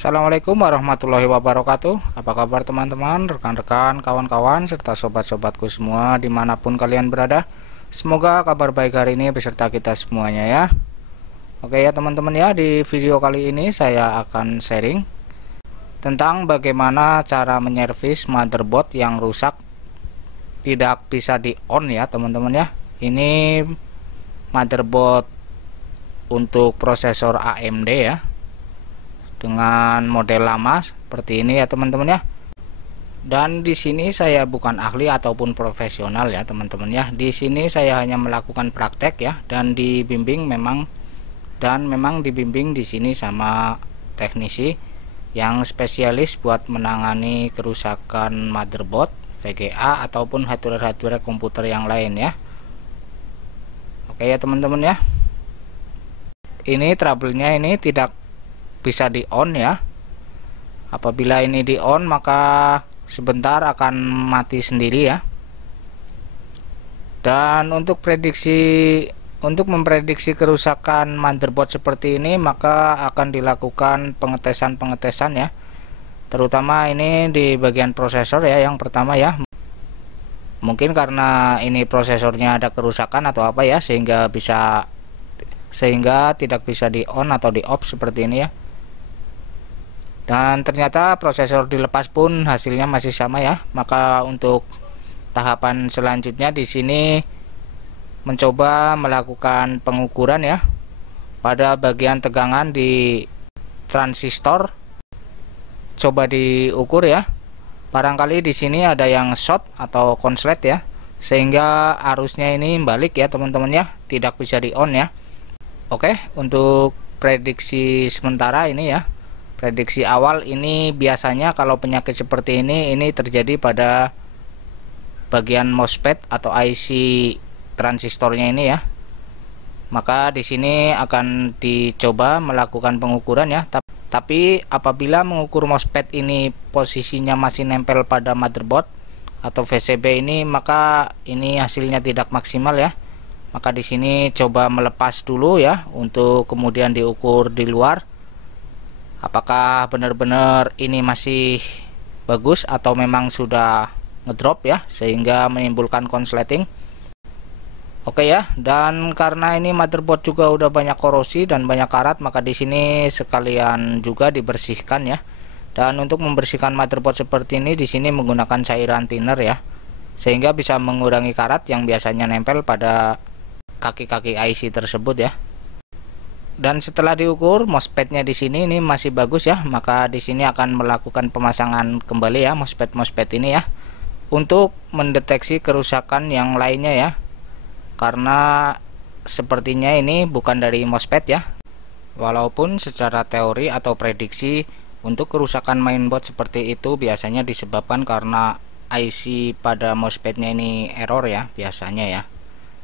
Assalamualaikum warahmatullahi wabarakatuh. Apa kabar teman-teman, rekan-rekan, kawan-kawan, serta sobat-sobatku semua dimanapun kalian berada. Semoga kabar baik hari ini beserta kita semuanya ya. Oke ya teman-teman ya, di video kali ini saya akan sharing tentang bagaimana cara menyervis motherboard yang rusak tidak bisa di on ya teman-teman ya. Ini motherboard untuk prosesor AMD ya, dengan model lama seperti ini ya teman-teman ya. Dan di sini saya bukan ahli ataupun profesional ya teman-teman ya. Di sini saya hanya melakukan praktek ya, dan memang dibimbing di sini sama teknisi yang spesialis buat menangani kerusakan motherboard, VGA ataupun hardware komputer yang lain ya. Oke ya teman-teman ya. Ini trouble-nya ini tidak bisa di on ya. Apabila ini di on maka sebentar akan mati sendiri ya. Dan untuk memprediksi kerusakan motherboard seperti ini maka akan dilakukan pengetesan ya, terutama ini di bagian prosesor ya. Yang pertama ya, mungkin karena ini prosesornya ada kerusakan atau apa ya, sehingga tidak bisa di on atau di off seperti ini ya. Dan ternyata prosesor dilepas pun hasilnya masih sama ya. Maka untuk tahapan selanjutnya di sini mencoba melakukan pengukuran ya pada bagian tegangan di transistor. Coba diukur ya. Barangkali di sini ada yang short atau konslet ya, sehingga arusnya ini balik ya teman-teman ya, tidak bisa di on ya. Oke, untuk prediksi sementara ini ya, prediksi awal ini biasanya kalau penyakit seperti ini terjadi pada bagian MOSFET atau IC transistornya ini ya. Maka di sini akan dicoba melakukan pengukuran ya. Tapi apabila mengukur MOSFET ini posisinya masih nempel pada motherboard atau PCB ini, maka ini hasilnya tidak maksimal ya. Maka di sini coba melepas dulu ya, untuk kemudian diukur di luar apakah benar-benar ini masih bagus atau memang sudah ngedrop ya, sehingga menimbulkan konsleting. Oke ya, dan karena ini motherboard juga udah banyak korosi dan banyak karat, maka di sini sekalian juga dibersihkan ya. Dan untuk membersihkan motherboard seperti ini di sini menggunakan cairan thinner ya, sehingga bisa mengurangi karat yang biasanya nempel pada kaki-kaki IC tersebut ya. Dan setelah diukur MOSFET-nya di sini ini masih bagus ya, maka di sini akan melakukan pemasangan kembali ya MOSFET ini ya, untuk mendeteksi kerusakan yang lainnya ya. Karena sepertinya ini bukan dari MOSFET ya. Walaupun secara teori atau prediksi untuk kerusakan mainboard seperti itu biasanya disebabkan karena IC pada MOSFET-nya ini error ya biasanya ya.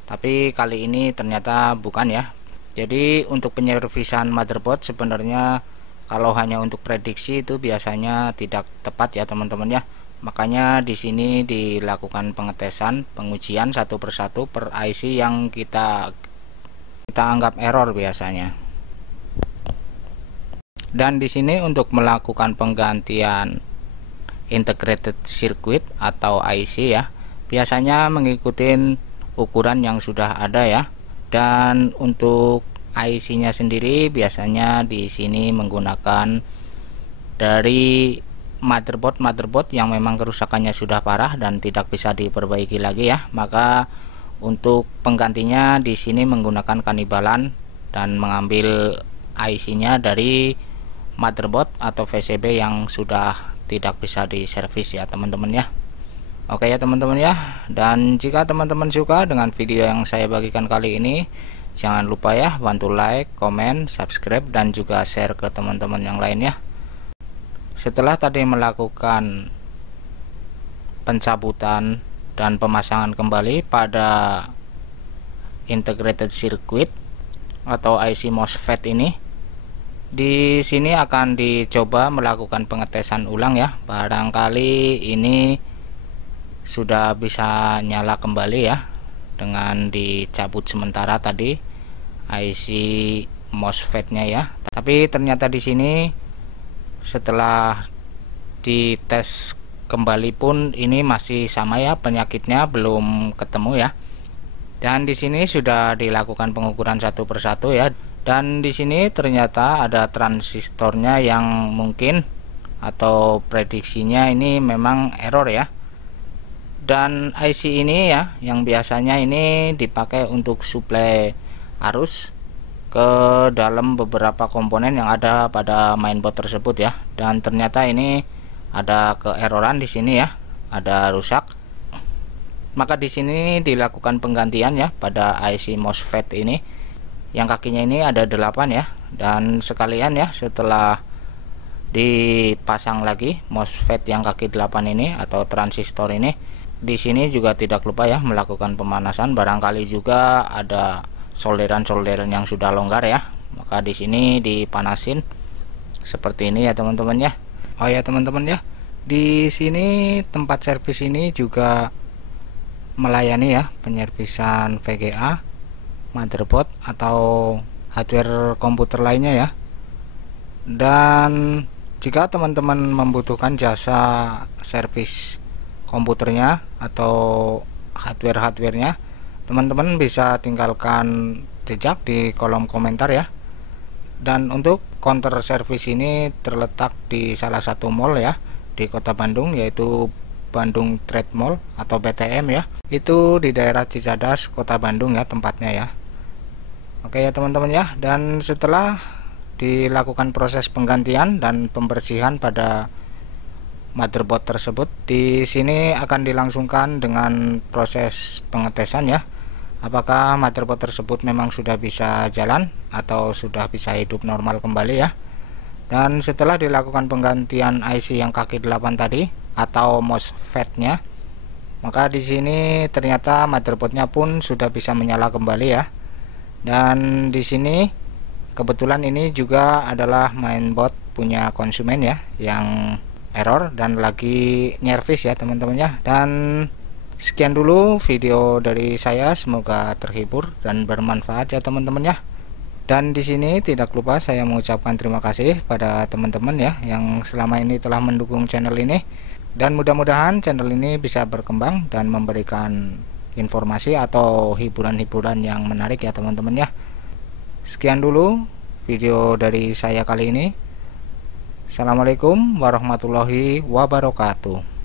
Tapi kali ini ternyata bukan ya. Jadi untuk penyervisan motherboard sebenarnya kalau hanya untuk prediksi itu biasanya tidak tepat ya teman-teman ya. Makanya di sini dilakukan pengujian satu persatu per IC yang kita anggap error biasanya. Dan di sini untuk melakukan penggantian integrated circuit atau IC ya, biasanya mengikuti ukuran yang sudah ada ya. Dan untuk IC-nya sendiri biasanya di sini menggunakan dari motherboard yang memang kerusakannya sudah parah dan tidak bisa diperbaiki lagi ya. Maka untuk penggantinya di sini menggunakan kanibalan dan mengambil IC-nya dari motherboard atau PCB yang sudah tidak bisa diservis ya teman-teman ya. Oke ya teman-teman ya, dan jika teman-teman suka dengan video yang saya bagikan kali ini, jangan lupa ya bantu like, komen, subscribe, dan juga share ke teman-teman yang lain ya. Setelah tadi melakukan pencabutan dan pemasangan kembali pada integrated circuit atau IC MOSFET ini, di sini akan dicoba melakukan pengetesan ulang ya. Barangkali ini sudah bisa nyala kembali ya dengan dicabut sementara tadi IC MOSFET-nya ya. Tapi ternyata di sini setelah dites kembali pun ini masih sama ya, penyakitnya belum ketemu ya. Dan di sini sudah dilakukan pengukuran satu persatu ya. Dan di sini ternyata ada transistornya yang mungkin atau prediksinya ini memang error ya. Dan IC ini ya, yang biasanya ini dipakai untuk suplai arus ke dalam beberapa komponen yang ada pada mainboard tersebut ya. Dan ternyata ini ada keeroran di sini ya, ada rusak. Maka di sini dilakukan penggantian ya pada IC MOSFET ini. Yang kakinya ini ada 8 ya, dan sekalian ya setelah dipasang lagi MOSFET yang kaki 8 ini atau transistor ini, di sini juga tidak lupa ya melakukan pemanasan. Barangkali juga ada solderan-solderan yang sudah longgar ya, maka di sini dipanasin seperti ini ya teman-teman ya. Oh ya teman-teman ya, di sini tempat servis ini juga melayani ya penyervisan VGA, motherboard atau hardware komputer lainnya ya. Dan jika teman-teman membutuhkan jasa servis komputernya atau hardware-hardwarenya, teman-teman bisa tinggalkan jejak di kolom komentar ya. Dan untuk counter service ini terletak di salah satu mall ya di Kota Bandung, yaitu Bandung Trade Mall atau BTM ya. Itu di daerah Cicadas, Kota Bandung ya tempatnya ya. Oke ya teman-teman ya, dan setelah dilakukan proses penggantian dan pembersihan pada motherboard tersebut, di sini akan dilangsungkan dengan proses pengetesan ya, apakah motherboard tersebut memang sudah bisa jalan atau sudah bisa hidup normal kembali ya. Dan setelah dilakukan penggantian IC yang kaki 8 tadi atau MOSFET-nya, maka di sini ternyata motherboardnya pun sudah bisa menyala kembali ya. Dan di sini kebetulan ini juga adalah mainboard punya konsumen ya yang error dan lagi nyervis ya teman-teman ya. Dan sekian dulu video dari saya, semoga terhibur dan bermanfaat ya teman-teman ya. Dan di sini tidak lupa saya mengucapkan terima kasih pada teman-teman ya yang selama ini telah mendukung channel ini, dan mudah-mudahan channel ini bisa berkembang dan memberikan informasi atau hiburan-hiburan yang menarik ya teman-teman ya. Sekian dulu video dari saya kali ini. Assalamualaikum warahmatullahi wabarakatuh.